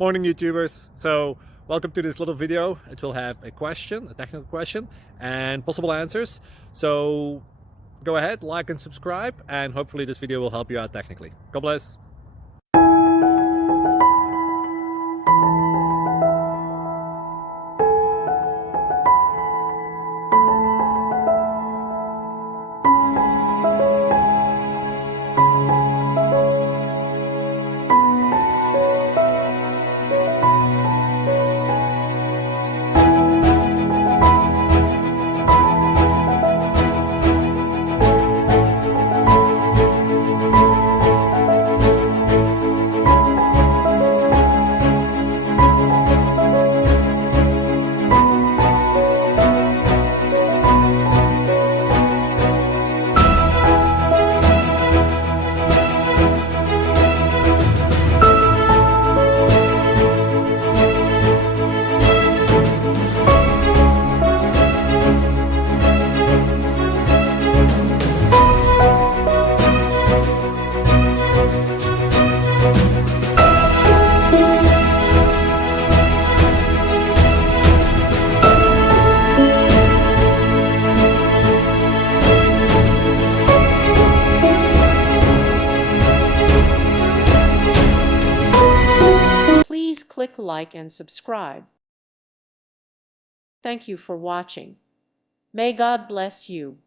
Morning YouTubers. So welcome to this little video. It will have a question, a technical question, and possible answers. So go ahead, like and subscribe, and hopefully this video will help you out technically. God bless. Please click like and subscribe. Thank you for watching. May God bless you.